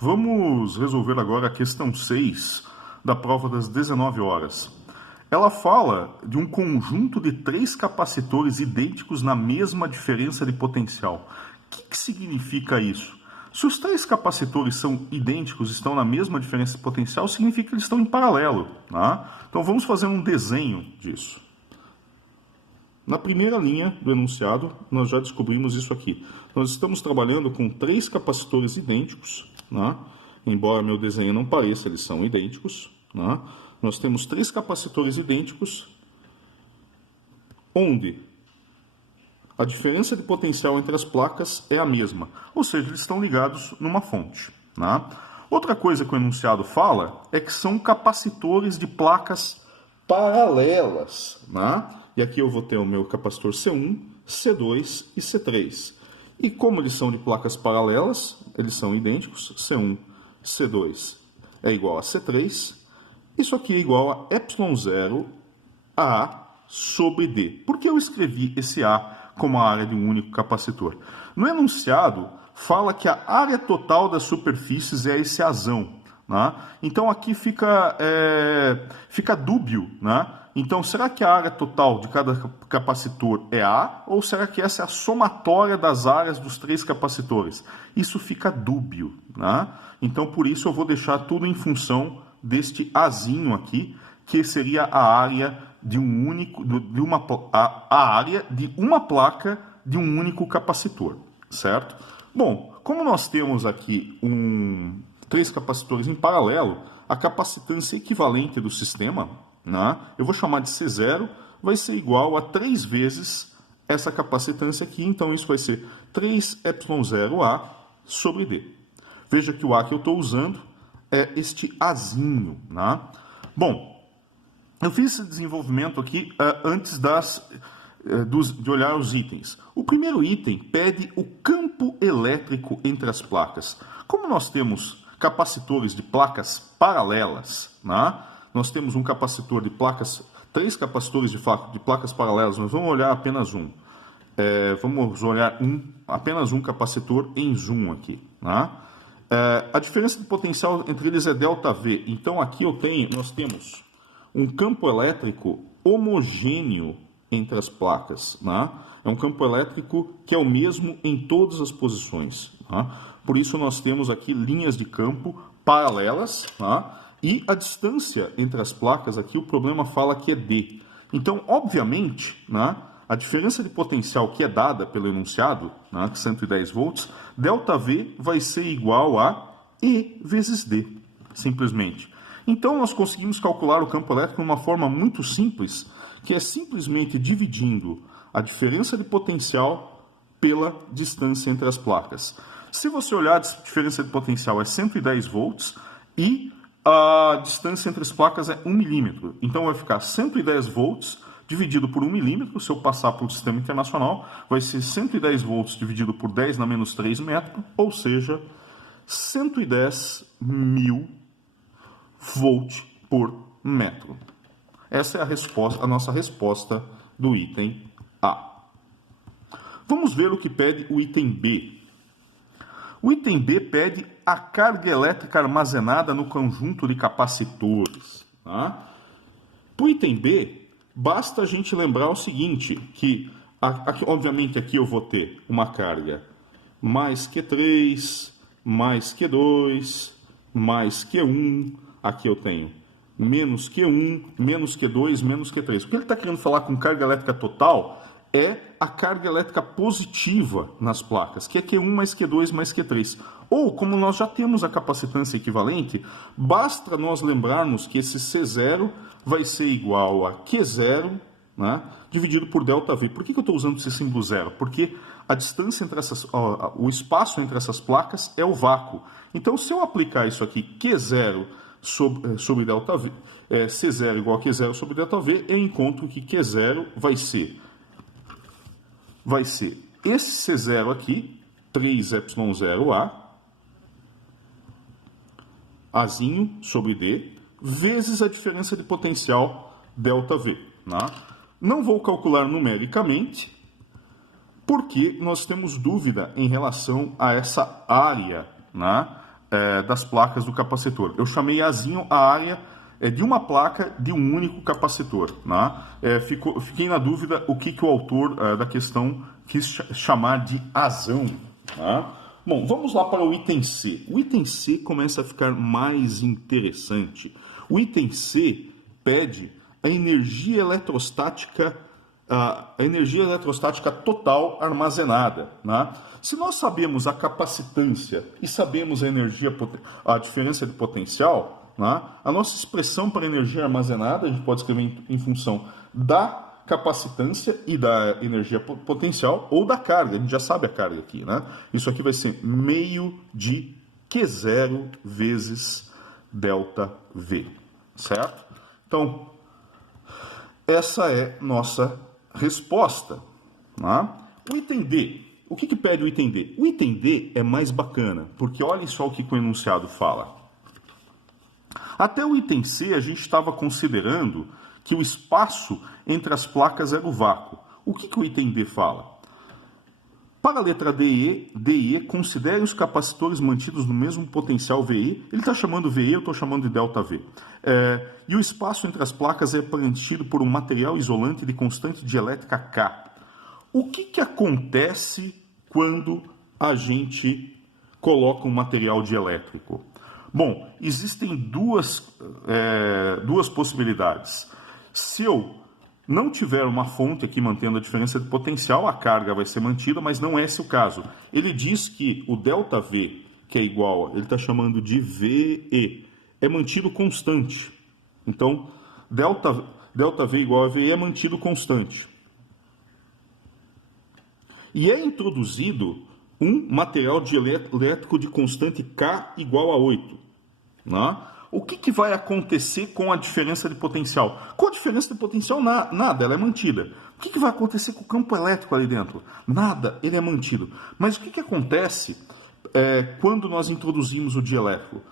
Vamos resolver agora a questão 6 da prova das 19 horas. Ela fala de um conjunto de 3 capacitores idênticos na mesma diferença de potencial. O que significa isso? Se os 3 capacitores são idênticos, estão na mesma diferença de potencial, significa que eles estão em paralelo. Tá? Então vamos fazer um desenho disso. Na primeira linha do enunciado, nós já descobrimos isso aqui. Nós estamos trabalhando com 3 capacitores idênticos, né? Embora meu desenho não pareça, eles são idênticos. Né? Nós temos 3 capacitores idênticos, onde a diferença de potencial entre as placas é a mesma, ou seja, eles estão ligados numa fonte. Né? Outra coisa que o enunciado fala é que são capacitores de placas paralelas. Né? E aqui eu vou ter o meu capacitor C1, C2 e C3. E como eles são de placas paralelas, eles são idênticos, C1, C2 é igual a C3, isso aqui é igual a ε0 A sobre D. Por que eu escrevi esse A como a área de um único capacitor? No enunciado, fala que a área total das superfícies é esse Azão. Né? Então aqui fica dúbio, né? Então, será que a área total de cada capacitor é A? Ou será que essa é a somatória das áreas dos 3 capacitores? Isso fica dúbio. Né? Então, por isso eu vou deixar tudo em função deste Azinho aqui, que seria a área de a área de uma placa de um único capacitor. Certo? Bom, como nós temos aqui 3 capacitores em paralelo, a capacitância equivalente do sistema, né, eu vou chamar de C0, vai ser igual a 3 vezes essa capacitância aqui, então isso vai ser 3ε0A sobre D. Veja que o A que eu estou usando é este Azinho. Né? Bom, eu fiz esse desenvolvimento aqui antes de olhar os itens. O primeiro item pede o campo elétrico entre as placas. Como nós temos capacitores de placas paralelas, né? Nós temos um capacitor de placas, 3 capacitores de placas paralelas, nós vamos olhar apenas um. Vamos olhar apenas um capacitor em zoom aqui. Né? A diferença de potencial entre eles é ΔV. Então aqui nós temos um campo elétrico homogêneo entre as placas. Né? É um campo elétrico que é o mesmo em todas as posições. Né? Por isso nós temos aqui linhas de campo paralelas, né? E a distância entre as placas aqui, o problema fala que é D. Então, obviamente, né, a diferença de potencial que é dada pelo enunciado, né, 110 volts, ΔV vai ser igual a E vezes D, simplesmente. Então, nós conseguimos calcular o campo elétrico de uma forma muito simples, que é simplesmente dividindo a diferença de potencial pela distância entre as placas. Se você olhar, a diferença de potencial é 110 volts e a distância entre as placas é 1 milímetro. Então vai ficar 110 volts dividido por 1 milímetro. Se eu passar para o sistema internacional, vai ser 110 volts dividido por 10 na menos 3 metros, ou seja, 110 mil volts por metro. Essa é a nossa resposta do item A. Vamos ver o que pede o item B. O item B pede a carga elétrica armazenada no conjunto de capacitores. Tá? Para o item B, basta a gente lembrar o seguinte, que obviamente aqui eu vou ter uma carga mais Q3, mais Q2, mais Q1, aqui eu tenho menos Q1, menos Q2, menos Q3. O que ele está querendo falar com carga elétrica total é a carga elétrica positiva nas placas, que é Q1 mais Q2 mais Q3. Ou, como nós já temos a capacitância equivalente, basta nós lembrarmos que esse C0 vai ser igual a Q0, né, dividido por ΔV. Por que eu estou usando esse símbolo zero? Porque a distância entre o espaço entre essas placas é o vácuo. Então, se eu aplicar isso aqui, Q0 sobre ΔV, C0 igual a Q0 sobre ΔV, eu encontro que Q0 vai ser esse C0 aqui, 3ε0A, Azinho sobre D, vezes a diferença de potencial ΔV. Né? Não vou calcular numericamente, porque nós temos dúvida em relação a essa área, né? das placas do capacitor. Eu chamei Azinho a área de uma placa de um único capacitor. Né? Fiquei na dúvida o que o autor da questão quis chamar de azão. Né? Bom, vamos lá para o item C. O item C começa a ficar mais interessante. O item C pede a energia eletrostática total armazenada. Né? Se nós sabemos a capacitância e sabemos a diferença de potencial, né? A nossa expressão para energia armazenada a gente pode escrever em função da capacitância e da energia potencial ou da carga. A gente já sabe a carga aqui. Né? Isso aqui vai ser meio de Q0 vezes ΔV. Certo? Então, essa é nossa resposta. Né? O item D. O que pede o item D? O item D é mais bacana, porque olhem só o que o enunciado fala. Até o item C, a gente estava considerando que o espaço entre as placas era o vácuo. O que o item D fala? Para a letra D e E, considere os capacitores mantidos no mesmo potencial VE. Ele está chamando VE, eu estou chamando de ΔV. E o espaço entre as placas é preenchido por um material isolante de constante dielétrica K. O que acontece quando a gente coloca um material dielétrico? Bom, existem duas possibilidades. Se eu não tiver uma fonte aqui mantendo a diferença de potencial, a carga vai ser mantida, mas não é esse o caso. Ele diz que o ΔV, que é igual, ele está chamando de VE, é mantido constante. Então, ΔV igual a VE é mantido constante. E é introduzido um material dielétrico de constante K igual a 8. Né? O que vai acontecer com a diferença de potencial? Com a diferença de potencial, nada, ela é mantida. O que vai acontecer com o campo elétrico ali dentro? Nada, ele é mantido. Mas o que acontece quando nós introduzimos o dielétrico?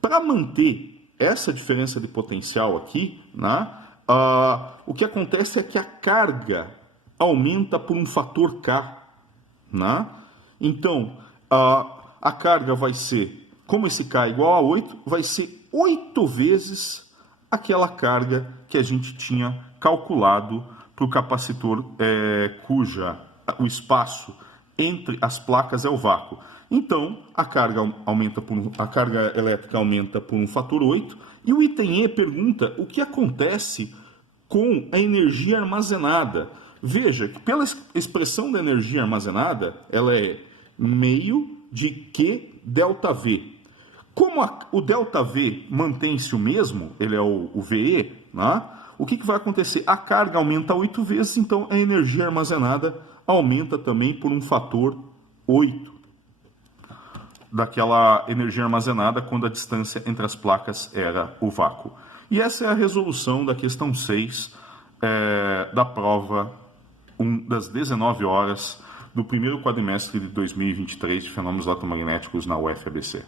Para manter essa diferença de potencial aqui, né, o que acontece é que a carga aumenta por um fator K. Né? Então, a carga vai ser, como esse K é igual a 8, vai ser 8 vezes aquela carga que a gente tinha calculado para o capacitor o espaço entre as placas é o vácuo. Então, a carga elétrica aumenta por um fator 8. E o item E pergunta o que acontece com a energia armazenada. Veja que pela expressão da energia armazenada, ela é meio de Q ΔV. Como o ΔV mantém-se o mesmo, ele é o VE, né? O que vai acontecer? A carga aumenta 8 vezes, então a energia armazenada aumenta também por um fator 8 daquela energia armazenada quando a distância entre as placas era o vácuo. E essa é a resolução da questão 6 da prova das 19 horas do primeiro quadrimestre de 2023 de fenômenos eletromagnéticos na UFABC.